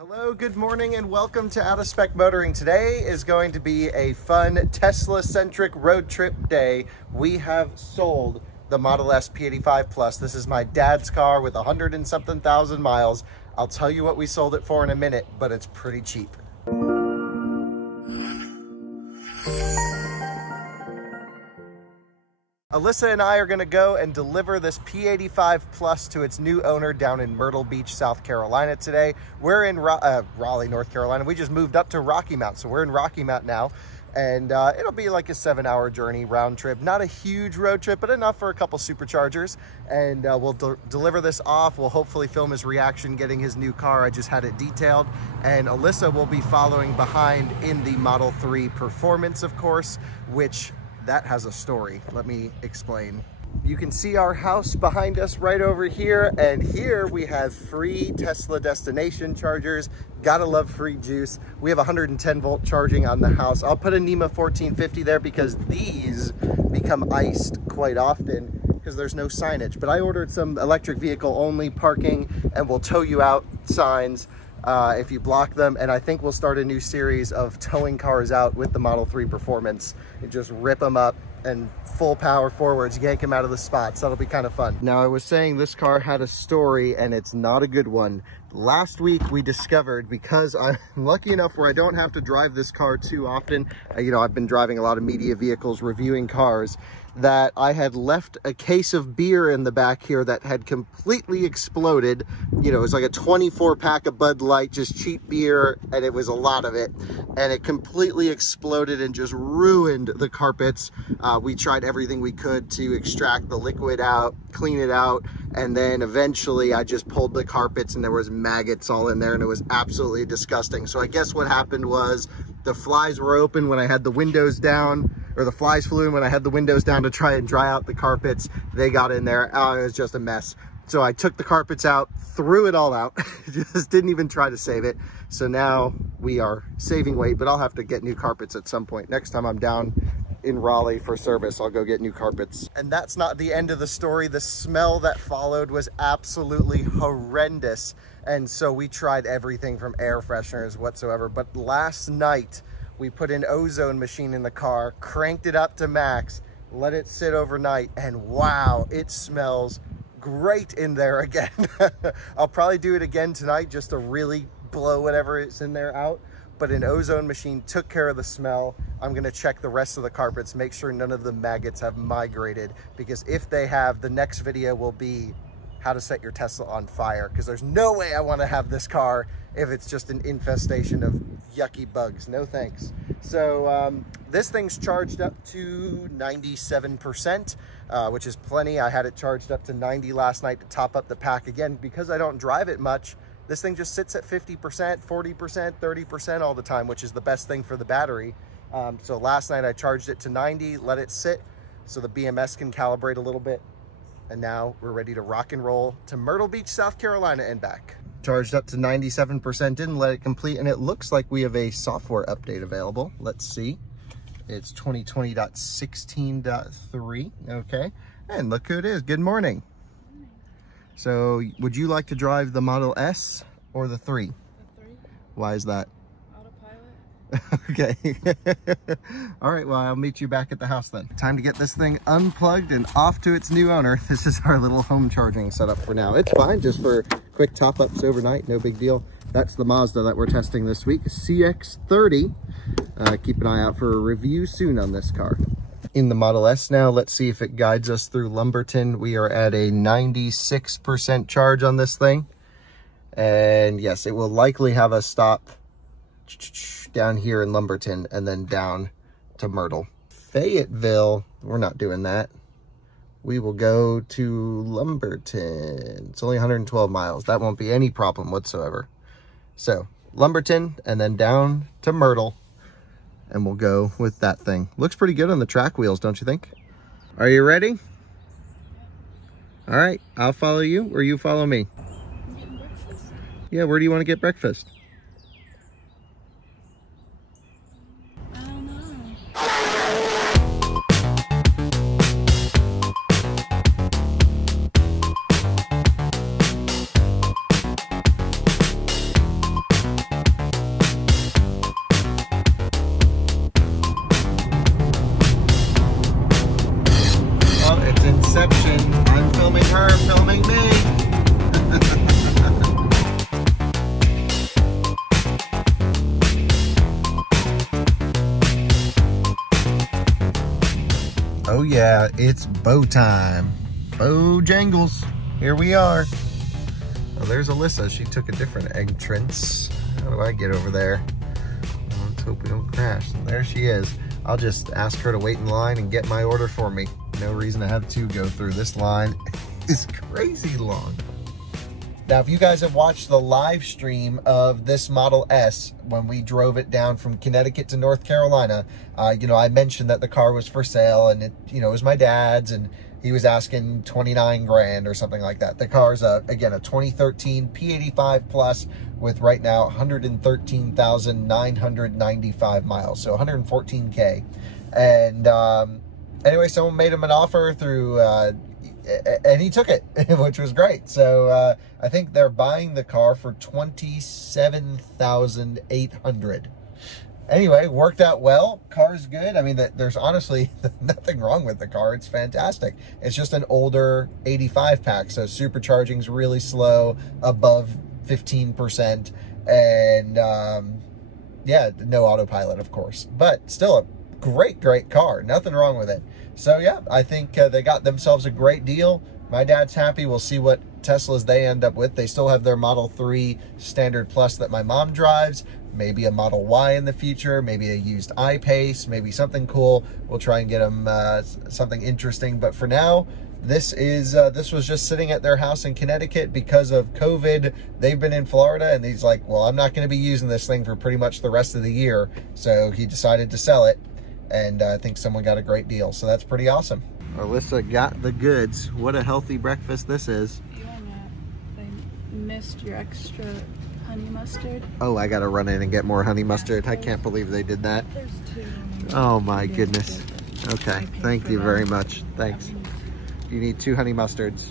Hello, good morning, and welcome to Out of Spec Motoring. Today is going to be a fun Tesla-centric road trip day. We have sold the Model S P85 Plus. This is my dad's car with 100 and something thousand miles. I'll tell you what we sold it for in a minute, but it's pretty cheap. Alyssa and I are going to go and deliver this P85 Plus to its new owner down in Myrtle Beach, South Carolina today. We're in Raleigh, North Carolina. We just moved up to Rocky Mount, so we're in Rocky Mount now. And it'll be like a 7-hour journey round trip. Not a huge road trip, but enough for a couple superchargers. And we'll deliver this off. We'll hopefully film his reaction getting his new car. I just had it detailed. And Alyssa will be following behind in the Model 3 Performance, of course, which that has a story. Let me explain. You can see our house behind us right over here, and here we have free Tesla destination chargers. Gotta love free juice. We have 110 volt charging on the house. I'll put a NEMA 1450 there because these become iced quite often because there's no signage. But I ordered some electric vehicle only parking and we'll tow you out signs if you block them. And I think we'll start a new series of towing cars out with the Model 3 Performance and just rip them up and full power forwards, yank them out of the spots. That'll be kind of fun. Now, I was saying this car had a story, and it's not a good one. Last week we discovered, because I'm lucky enough where I don't have to drive this car too often, you know, I've been driving a lot of media vehicles, reviewing cars, that I had left a case of beer in the back here that had completely exploded. You know, it was like a 24 pack of Bud Light, just cheap beer, and it was a lot of it. And it completely exploded and just ruined the carpets. We tried everything we could to extract the liquid out, clean it out, and then eventually I just pulled the carpets and there was maggots all in there and it was absolutely disgusting. So I guess what happened was the flies were open when I had the windows down, or the flies flew in when I had the windows down to try and dry out the carpets. They got in there. It was just a mess. So I took the carpets out, threw it all out, just didn't even try to save it. So now we are saving weight, but I'll have to get new carpets at some point. Next time I'm down in Raleigh for service, I'll go get new carpets. And that's not the end of the story. The smell that followed was absolutely horrendous. And so we tried everything from air fresheners whatsoever. But last night, we put an ozone machine in the car, cranked it up to max, let it sit overnight, and wow, it smells great in there again. I'll probably do it again tonight just to really blow whatever is in there out. But an ozone machine took care of the smell. I'm gonna check the rest of the carpets, make sure none of the maggots have migrated, because if they have, the next video will be how to set your Tesla on fire, because there's no way I wanna have this car if it's just an infestation of yucky bugs. No thanks. So this thing's charged up to 97%, which is plenty. I had it charged up to 90 last night to top up the pack. Again, because I don't drive it much, this thing just sits at 50%, 40%, 30% all the time, which is the best thing for the battery. So last night I charged it to 90, let it sit so the BMS can calibrate a little bit. And now we're ready to rock and roll to Myrtle Beach, South Carolina and back. Charged up to 97%, didn't let it complete, and it looks like we have a software update available. Let's see. It's 2020.16.3, okay. And look who it is, good morning. So would you like to drive the Model S or the 3? The 3. Why is that? Autopilot. Okay. All right, well, I'll meet you back at the house then. Time to get this thing unplugged and off to its new owner. This is our little home charging setup for now. It's fine, just for quick top-ups overnight, no big deal. That's the Mazda that we're testing this week, CX-30. Keep an eye out for a review soon on this car. In the Model S now, let's see if it guides us through Lumberton. We are at a 96% charge on this thing. And yes, it will likely have us stop down here in Lumberton and then down to Myrtle. Fayetteville, we're not doing that. We will go to Lumberton. It's only 112 miles. That won't be any problem whatsoever. So Lumberton and then down to Myrtle. And we'll go with that thing. Looks pretty good on the track wheels, don't you think? Are you ready? All right, I'll follow you or you follow me. I'm getting breakfast. Yeah, where do you want to get breakfast? I don't know. yeah, it's bow time. Bojangles, here we are. Oh, there's Alyssa. She took a different entrance. How do I get over there? Let's hope we don't crash. There she is. I'll just ask her to wait in line and get my order for me. No reason to have to go through this line. It's crazy long. Now, if you guys have watched the live stream of this Model S when we drove it down from Connecticut to North Carolina, you know, I mentioned that the car was for sale and it, you know, it was my dad's and he was asking 29 grand or something like that. The car's, again, a 2013 P85 Plus with right now 113,995 miles, so 114K. And anyway, someone made him an offer through, and he took it, which was great. So I think they're buying the car for $27,800. Anyway, worked out well. Car's good. I mean, there's honestly nothing wrong with the car. It's fantastic. It's just an older 85 pack, so supercharging's really slow, above 15%, and yeah, no autopilot, of course, but still a great car. Nothing wrong with it. So yeah, I think they got themselves a great deal. My dad's happy. We'll see what Teslas they end up with. They still have their Model 3 Standard Plus that my mom drives. Maybe a Model Y in the future, maybe a used I-Pace, maybe something cool. We'll try and get them something interesting. But for now, this was just sitting at their house in Connecticut because of COVID. They've been in Florida, and he's like, well, I'm not going to be using this thing for pretty much the rest of the year. So he decided to sell it, and I think someone got a great deal. So that's pretty awesome. Alyssa got the goods. What a healthy breakfast this is. I missed your extra honey mustard. Oh, I gotta run in and get more honey mustard. I can't believe they did that. There's 2. Oh my goodness. Okay, thank you very much. Thanks. You need 2 honey mustards.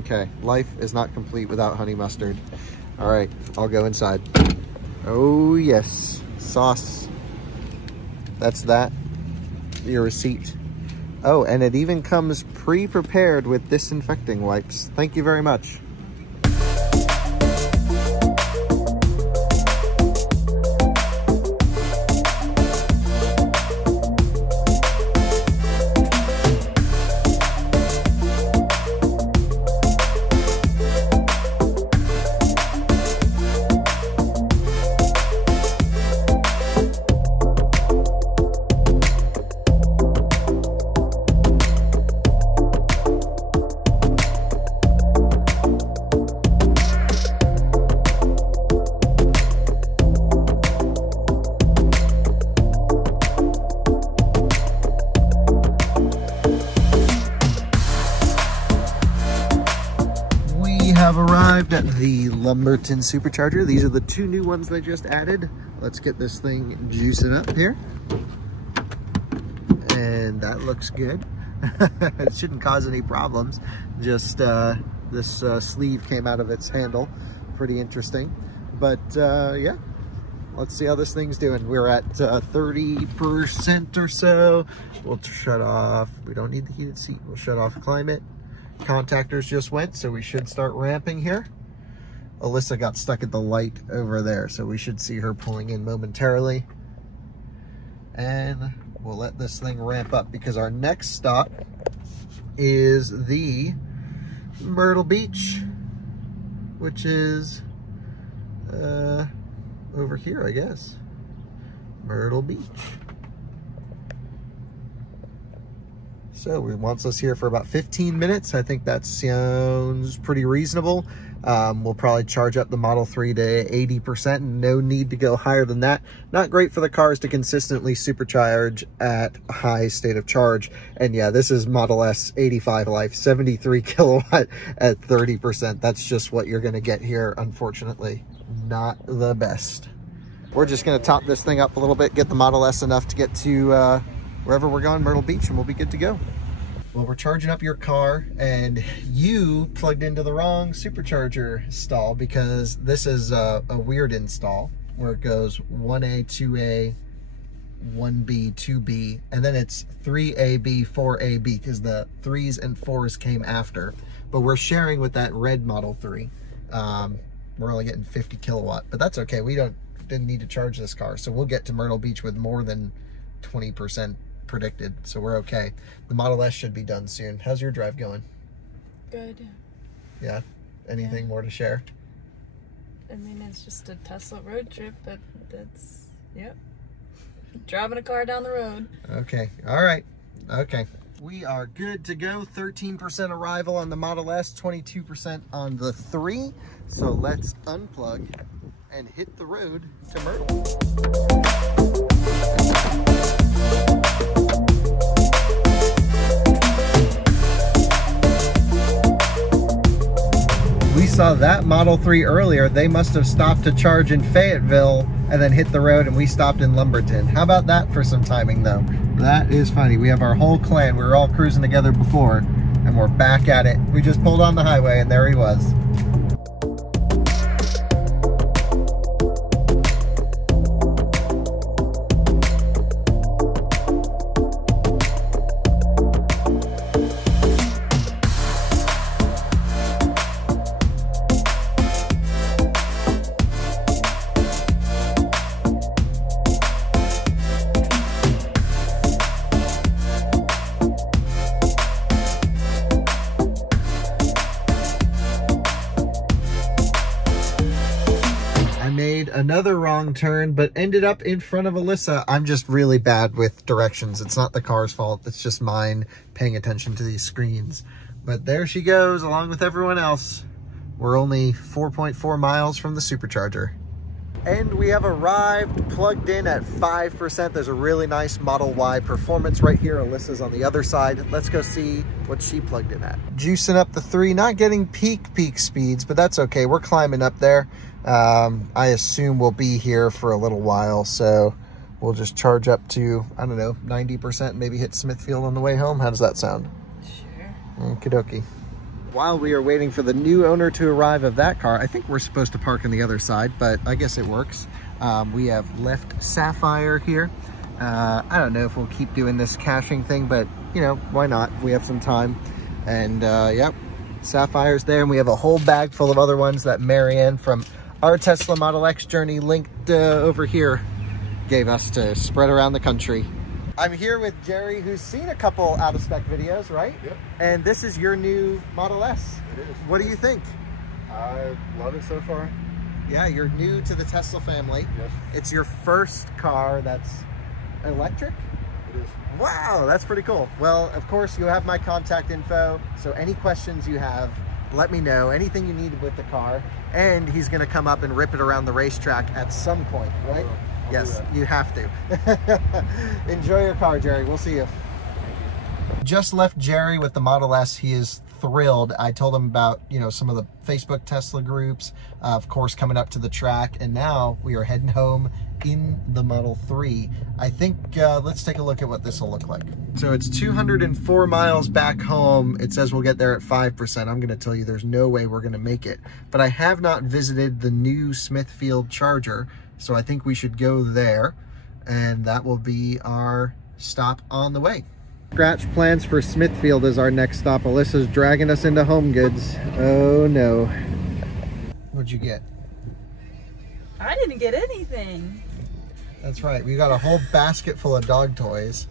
Okay, life is not complete without honey mustard. All right, I'll go inside. Oh yes, sauce. That's that. Your receipt. Oh, and it even comes pre-prepared with disinfecting wipes. Thank you very much. Have arrived at the Lumberton supercharger. These are the 2 new ones they just added. Let's get this thing juicing up here. And that looks good. It shouldn't cause any problems. Just this sleeve came out of its handle. Pretty interesting. But yeah, let's see how this thing's doing. We're at 30% or so. We'll shut off. We don't need the heated seat. We'll shut off climate. Contactors just went, so we should start ramping here. Alyssa got stuck at the light over there, so we should see her pulling in momentarily. And we'll let this thing ramp up because our next stop is the Myrtle Beach, which is over here, I guess. Myrtle Beach. So it wants us here for about 15 minutes. I think that sounds pretty reasonable. We'll probably charge up the Model 3 to 80%. No need to go higher than that. Not great for the cars to consistently supercharge at a high state of charge. And yeah, this is Model S 85 life, 73 kilowatt at 30%. That's just what you're gonna get here, unfortunately. Not the best. We're just gonna top this thing up a little bit, get the Model S enough to get to wherever we're going, Myrtle Beach, and we'll be good to go. Well, we're charging up your car and you plugged into the wrong supercharger stall because this is a weird install where it goes 1A, 2A, 1B, 2B, and then it's 3AB, 4AB because the 3s and 4s came after. But we're sharing with that red Model 3. We're only getting 50 kilowatt, but that's okay. We didn't need to charge this car. So we'll get to Myrtle Beach with more than 20% predicted, so we're okay. The Model S should be done soon. How's your drive going? Good. Yeah? Anything more to share? I mean, it's just a Tesla road trip, but that's, yep. Driving a car down the road. Okay, all right, okay. We are good to go. 13% arrival on the Model S, 22% on the 3. So let's unplug and hit the road to Myrtle. We saw that Model 3 earlier. They must have stopped to charge in Fayetteville and then hit the road, and we stopped in Lumberton. How about that for some timing though? That is funny. We have our whole clan. We were all cruising together before, and we're back at it. We just pulled on the highway and there he was. Another wrong turn, but ended up in front of Alyssa. I'm just really bad with directions. It's not the car's fault. It's just mine paying attention to these screens. But there she goes along with everyone else. We're only 4.4 miles from the supercharger. And we have arrived, plugged in at 5%. There's a really nice Model Y Performance right here. Alyssa's on the other side. Let's go see what she plugged in at. Juicing up the 3, not getting peak speeds, but that's okay. We're climbing up there. I assume we'll be here for a little while, so we'll just charge up to, I don't know, 90%, maybe hit Smithfield on the way home. How does that sound? Sure. Okie dokie. While we are waiting for the new owner to arrive of that car, I think we're supposed to park on the other side, but I guess it works. We have left Sapphire here. I don't know if we'll keep doing this caching thing, but you know, why not? We have some time. And yep, Sapphire's there, and we have a whole bag full of other ones that Marianne from our Tesla Model X journey linked over here gave us to spread around the country. I'm here with Jerry, who's seen a couple out-of-spec videos, right? Yep. And this is your new Model S. It is. What do you think? I love it so far. Yeah, you're new to the Tesla family. Yes. It's your first car that's electric? It is. Wow, that's pretty cool. Well, of course, you have my contact info, so any questions you have, let me know. Anything you need with the car. And he's going to come up and rip it around the racetrack at some point, right? I'll Yes, you have to. Enjoy your car, Jerry. We'll see you. Just left Jerry with the Model S. He is thrilled. I told him about, you know, some of the Facebook Tesla groups, of course, coming up to the track. And now we are heading home in the Model 3. I think, let's take a look at what this will look like. So it's 204 miles back home. It says we'll get there at 5%. I'm going to tell you there's no way we're going to make it. But I have not visited the new Smithfield charger, so I think we should go there. And that will be our stop on the way. Scratch plans for Smithfield is our next stop. Alyssa's dragging us into Home Goods. Oh no. What'd you get? I didn't get anything. That's right. We got a whole basket full of dog toys.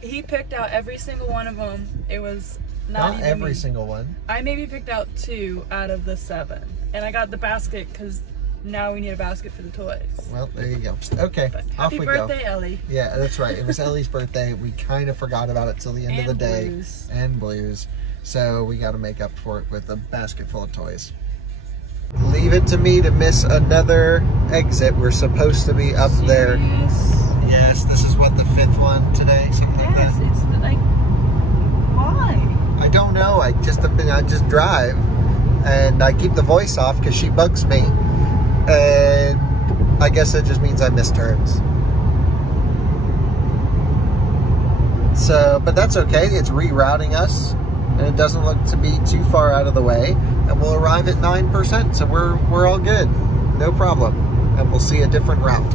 He picked out every single one of them. It was not even every me. single one. I maybe picked out 2 out of the 7. And I got the basket because now we need a basket for the toys. Well, there you go. Okay, But off happy we birthday, go. Ellie. Yeah, that's right. It was Ellie's birthday. We kind of forgot about it till the end of the day. Blues. And blues. So we got to make up for it with a basket full of toys. Leave it to me to miss another exit. We're supposed to be up there. Yes, this is what, the 5th one today? Something like Yes, that? it's like, why? I don't know. I just drive, and I keep the voice off because she bugs me, and I guess it just means I miss turns. So, but that's okay. It's rerouting us, and it doesn't look to be too far out of the way, and we'll arrive at 9%. So we're all good, no problem, and we'll see a different route.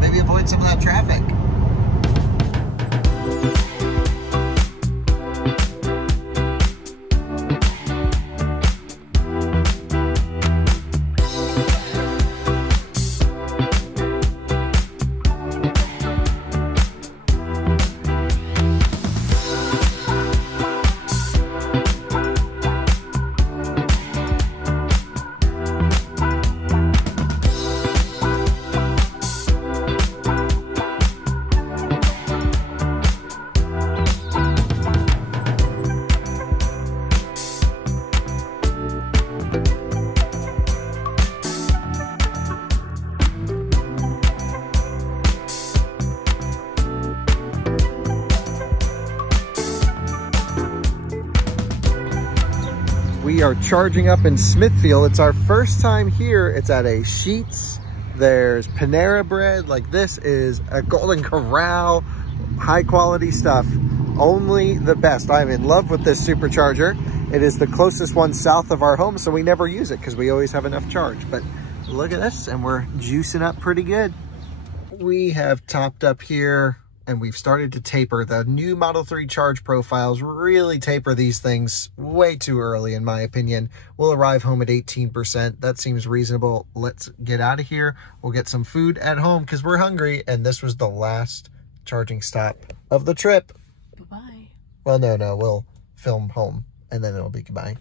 Maybe avoid some of that traffic. are charging up in Smithfield. It's our first time here. It's at a Sheetz. There's Panera Bread. Like, this is a Golden Corral, high quality stuff. Only the best. I'm in love with this supercharger. It is the closest one south of our home, so we never use it because we always have enough charge. But look at this, and we're juicing up pretty good. We have topped up here, and we've started to taper. The new Model 3 charge profiles really taper these things way too early, in my opinion. We'll arrive home at 18%. That seems reasonable. Let's get out of here. We'll get some food at home because we're hungry, and this was the last charging stop of the trip. Bye-bye. Well, no, we'll film home, and then it'll be goodbye.